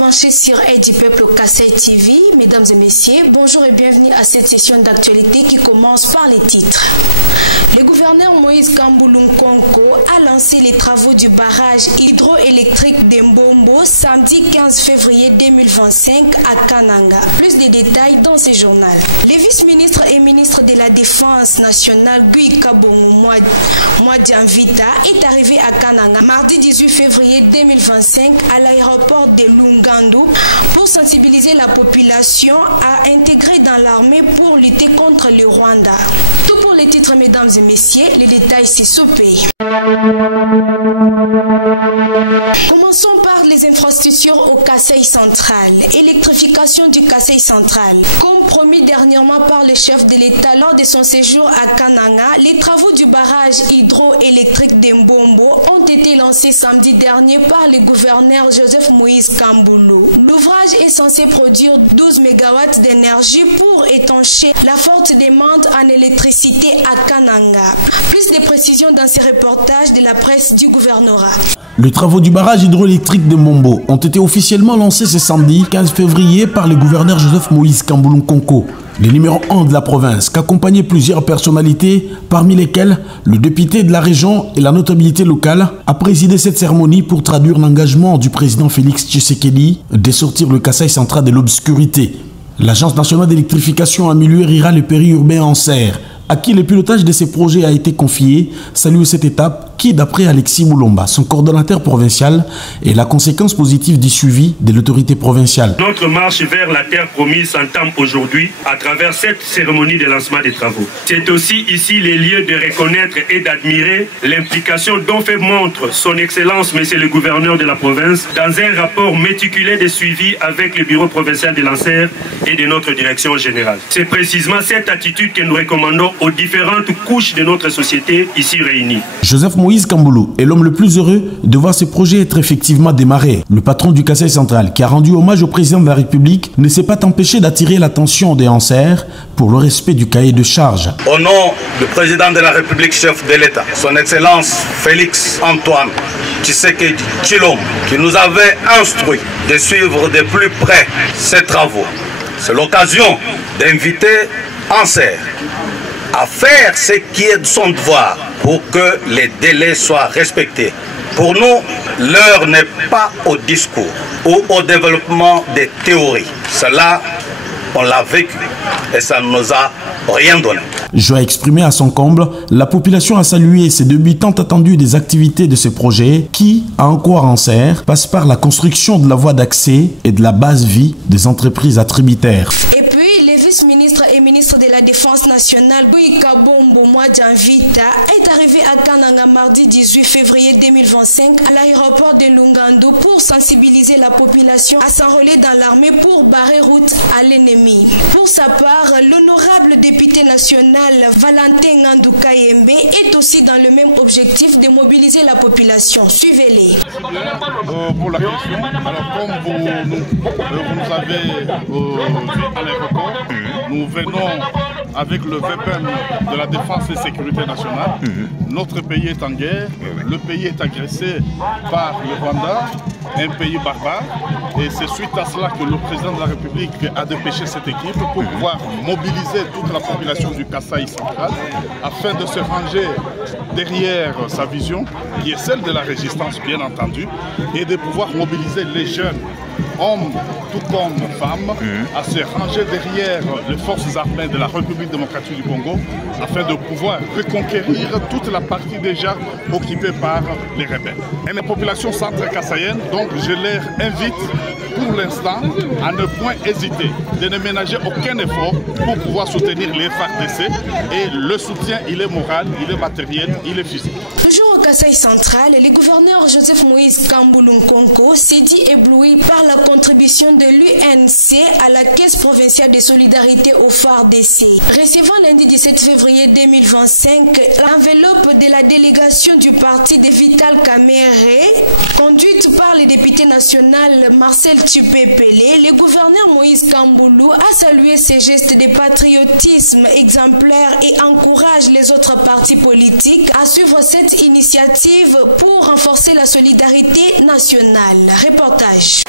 branchés sur Aide du Peuple au Kassai TV. Mesdames et messieurs, bonjour et bienvenue à cette session d'actualité qui commence par les titres. Le gouverneur Moïse Kamboulou Nkonko a lancé les travaux du barrage hydroélectrique de Mbombo samedi 15 février 2025 à Kananga. Plus de détails dans ce journal. Le vice-ministre et ministre de la Défense nationale Guy Kabongo Mwadianvita est arrivé à Kananga mardi 18 février 2025 à l'aéroport de Lungandu pour sensibiliser la population à intégrer dans l'armée pour lutter contre le Rwanda. Tout pour les titres, mesdames et messieurs, les détails c'est ce pays. Commençons par les infrastructures au Kassai central. Électrification du Kassai central. Comme promis dernièrement par le chef de l'État lors de son séjour à Kananga, les travaux du barrage hydroélectrique de Mbombo ont été lancés samedi dernier par le gouverneur Joseph Moïse Kamboulou. L'ouvrage est censé produire 12 MW d'énergie pour étancher la forte demande en électricité à Kananga. Plus de précisions dans ces reportages de la presse du gouvernorat. Les travaux du barrage hydroélectrique de Mbombo ont été officiellement lancés ce samedi 15 février par le gouverneur Joseph Moïse Kamboulou Nkonko, le numéro 1 de la province, qu'accompagnaient plusieurs personnalités, parmi lesquelles le député de la région et la notabilité locale, a présidé cette cérémonie pour traduire l'engagement du président Félix Tshisekedi de sortir le Kassai central de l'obscurité. L'Agence nationale d'électrification améliorera le périurbain en serre, à qui le pilotage de ces projets a été confié, salue cette étape qui, d'après Alexis Moulomba, son coordonnateur provincial, est la conséquence positive du suivi de l'autorité provinciale. Notre marche vers la terre promise s'entame aujourd'hui à travers cette cérémonie de lancement des travaux. C'est aussi ici les lieux de reconnaître et d'admirer l'implication dont fait montre son Excellence, Monsieur le gouverneur de la province, dans un rapport méticuleux de suivi avec le bureau provincial de l'ANSER et de notre direction générale. C'est précisément cette attitude que nous recommandons aux différentes couches de notre société ici réunies. Joseph Moïse Kamboulou est l'homme le plus heureux de voir ce projet être effectivement démarré. Le patron du Kassai central, qui a rendu hommage au président de la République, ne s'est pas empêché d'attirer l'attention des Anser pour le respect du cahier de charge. Au nom du président de la République, chef de l'État, son Excellence Félix Antoine Tshisekedi Tshilombo, qui nous avait instruit de suivre de plus près ces travaux. C'est l'occasion d'inviter Anser à faire ce qui est de son devoir pour que les délais soient respectés. Pour nous, l'heure n'est pas au discours ou au développement des théories. Cela, on l'a vécu et ça ne nous a rien donné. Joie exprimée à son comble, la population a salué ces débuts tant attendus des activités de ce projet qui, à en croire Anser, passe par la construction de la voie d'accès et de la base vie des entreprises attributaires. Vice-ministre et ministre de la Défense nationale Guy Kabongo Mwadianvita est arrivé à Kananga mardi 18 février 2025 à l'aéroport de Lungandu pour sensibiliser la population à s'enrôler dans l'armée pour barrer route à l'ennemi. Pour sa part, l'honorable député national Valentin Ngandou Kayembe est aussi dans le même objectif de mobiliser la population. Suivez-les. Pour la question, alors comme vous nous avez vu à l'aéroport, nous venons avec le VPM de la Défense et Sécurité nationale. Notre pays est en guerre, le pays est agressé par le Rwanda, un pays barbare. Et c'est suite à cela que le président de la République a dépêché cette équipe pour pouvoir mobiliser toute la population du Kassai central afin de se ranger derrière sa vision, qui est celle de la résistance bien entendu, et de pouvoir mobiliser les jeunes, hommes tout comme femmes, à se ranger derrière les forces armées de la République démocratique du Congo afin de pouvoir reconquérir toute la partie déjà occupée par les rebelles. Et les populations centre-kassaïennes, donc je les invite pour l'instant à ne point hésiter, de ne ménager aucun effort pour pouvoir soutenir les FARDC, et le soutien il est moral, il est matériel, il est physique. Toujours au Kassai central, le gouverneur Joseph Moïse Kamboulou Nkonko s'est dit ébloui par la contribution de l'UNC à la Caisse provinciale de solidarité au FARDC. Recevant lundi 17 février 2025 l'enveloppe de la délégation du parti de Vital Kamerhe, conduite par le député national Marcel Tshipepele, le gouverneur Moïse Kamboulou a salué ces gestes de patriotisme exemplaires et encourage les autres partis politiques à suivre cette initiative pour renforcer la solidarité nationale. Reportage.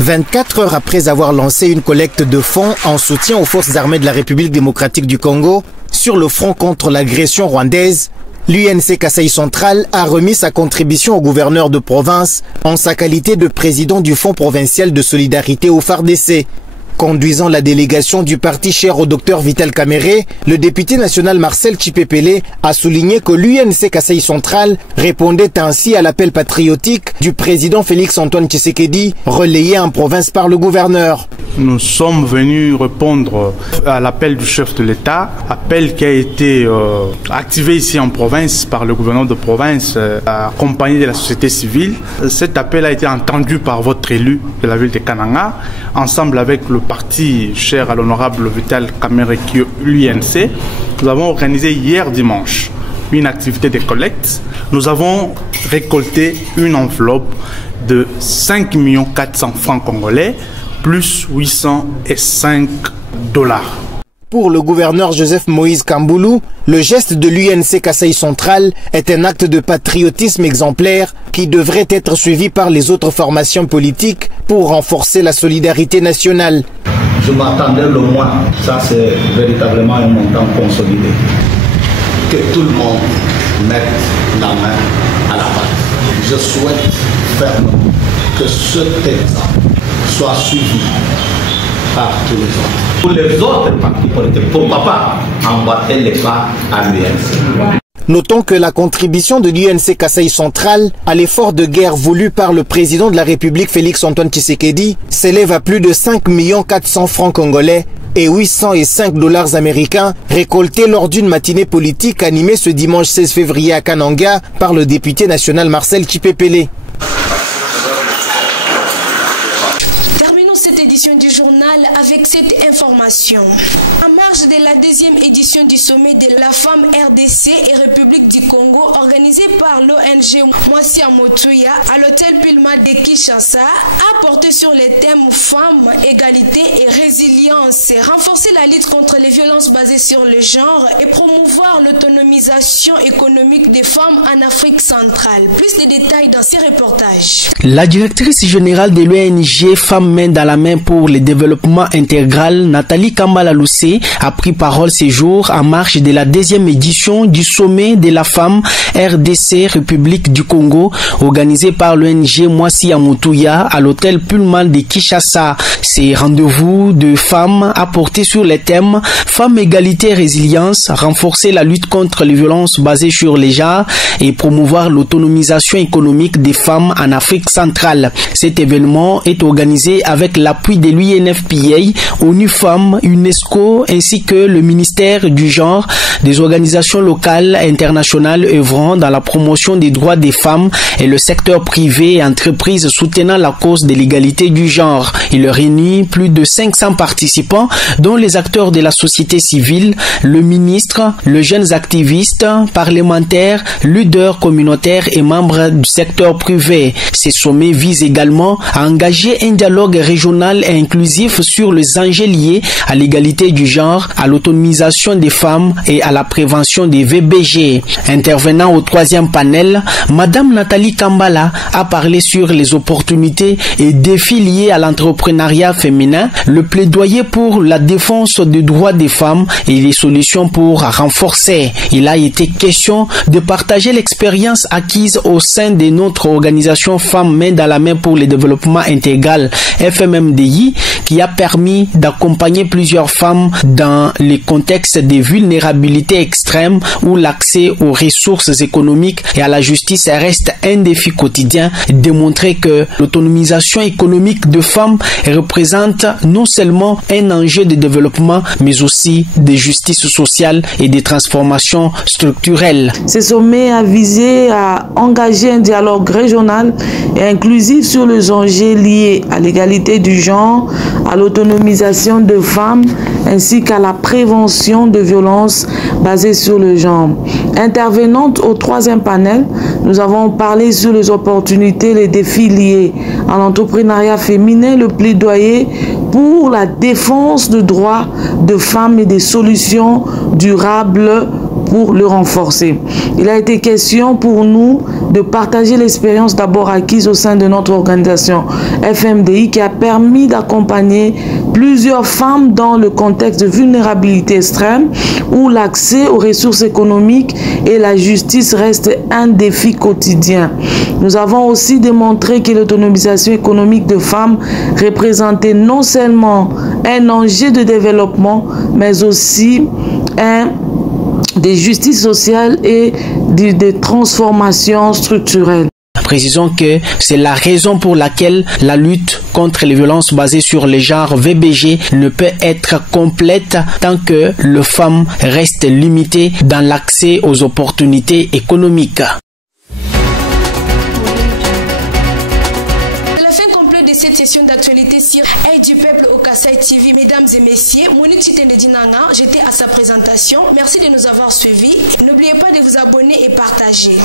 24 heures après avoir lancé une collecte de fonds en soutien aux forces armées de la République démocratique du Congo sur le front contre l'agression rwandaise, l'UNC Kasaï Central a remis sa contribution au gouverneur de province en sa qualité de président du Fonds provincial de solidarité au FARDC. Conduisant la délégation du parti cher au docteur Vital Kamere, le député national Marcel Chipepele a souligné que l'UNC Kasaï Central répondait ainsi à l'appel patriotique du président Félix-Antoine Tshisekedi, relayé en province par le gouverneur. Nous sommes venus répondre à l'appel du chef de l'État, appel qui a été activé ici en province par le gouverneur de province, accompagné de la société civile. Cet appel a été entendu par votre élu de la ville de Kananga, ensemble avec le parti cher à l'honorable Vital Kamere qui est l'UNC. Nous avons organisé hier dimanche une activité de collecte. Nous avons récolté une enveloppe de 5 400 000 francs congolais plus 805 $. Pour le gouverneur Joseph Moïse Kamboulou, le geste de l'UNC Kasaï Central est un acte de patriotisme exemplaire qui devrait être suivi par les autres formations politiques pour renforcer la solidarité nationale. Je m'attendais le moins, ça c'est véritablement un montant consolidé. Que tout le monde mette la main à la pâte. Je souhaite fermement que cet exemple soit suivi par tous les autres. Pour les autres partis politiques, pourquoi pas emboîter les pas à l'UNC. Notons que la contribution de l'UNC Kasaï Central à l'effort de guerre voulu par le président de la République Félix-Antoine Tshisekedi s'élève à plus de 5 400 000 francs congolais et 805 $ américains récoltés lors d'une matinée politique animée ce dimanche 16 février à Kananga par le député national Marcel Chipepele. Cette édition du journal avec cette information. En marge de la deuxième édition du sommet de la femme RDC et République du Congo organisé par l'ONG Mwasi Amotuya à l'hôtel Pulma de Kinshasa a porté sur les thèmes femmes, égalité et résilience, renforcer la lutte contre les violences basées sur le genre et promouvoir l'autonomisation économique des femmes en Afrique centrale. Plus de détails dans ces reportages. La directrice générale de l'ONG Femmes Main dans la main pour le développement intégral, Nathalie Kambala-Loussé, a pris parole ces jours en marge de la deuxième édition du sommet de la femme RDC République du Congo organisé par l'ONG Mwasi Amotuya à l'hôtel Pullman de Kinshasa. Ces rendez-vous de femmes a porté sur les thèmes femmes, égalité et résilience, renforcer la lutte contre les violences basées sur les genres et promouvoir l'autonomisation économique des femmes en Afrique centrale. Cet événement est organisé avec l'appui de l'UNFPA, ONU Femmes, UNESCO ainsi que le ministère du genre, des organisations locales et internationales œuvrant dans la promotion des droits des femmes et le secteur privé et entreprises soutenant la cause de l'égalité du genre. Il réunit plus de 500 participants dont les acteurs de la société civile, le ministre, les jeunes activistes, parlementaires, leaders communautaires et membres du secteur privé. Ces sommets visent également à engager un dialogue régional et inclusif sur les enjeux liés à l'égalité du genre, à l'autonomisation des femmes et à la prévention des VBG. Intervenant au troisième panel, Madame Nathalie Kambala a parlé sur les opportunités et défis liés à l'entrepreneuriat féminin, le plaidoyer pour la défense des droits des femmes et les solutions pour renforcer. Il a été question de partager l'expérience acquise au sein de notre organisation Femmes Main dans la main pour le développement intégral FMMDI qui a permis d'accompagner plusieurs femmes dans les contextes de vulnérabilité extrême où l'accès aux ressources économiques et à la justice reste un défi quotidien. Démontrer que l'autonomisation économique de femmes représente non seulement un enjeu de développement mais aussi de justice sociale et de transformation structurelle. Ce sommet a visé à engager un dialogue régional et inclusif sur les enjeux liés à l'égalité du genre, à l'autonomisation de femmes ainsi qu'à la prévention de violences basées sur le genre. Intervenante au troisième panel, nous avons parlé sur les opportunités, les défis liés à l'entrepreneuriat féminin, le plaidoyer pour la défense des droits de femmes et des solutions durables pour le renforcer. Il a été question pour nous de partager l'expérience d'abord acquise au sein de notre organisation FMDI qui a permis d'accompagner plusieurs femmes dans le contexte de vulnérabilité extrême où l'accès aux ressources économiques et la justice reste un défi quotidien. Nous avons aussi démontré que l'autonomisation économique de femmes représentait non seulement un enjeu de développement, mais aussi des justices sociales et des transformations structurelles. Précisons que c'est la raison pour laquelle la lutte contre les violences basées sur les genres VBG ne peut être complète tant que les femmes restent limitées dans l'accès aux opportunités économiques. Cette session d'actualité sur Aide du Peuple au Kasaï TV. Mesdames et messieurs, Monique Chitendedinanga, j'étais à sa présentation. Merci de nous avoir suivis. N'oubliez pas de vous abonner et partager.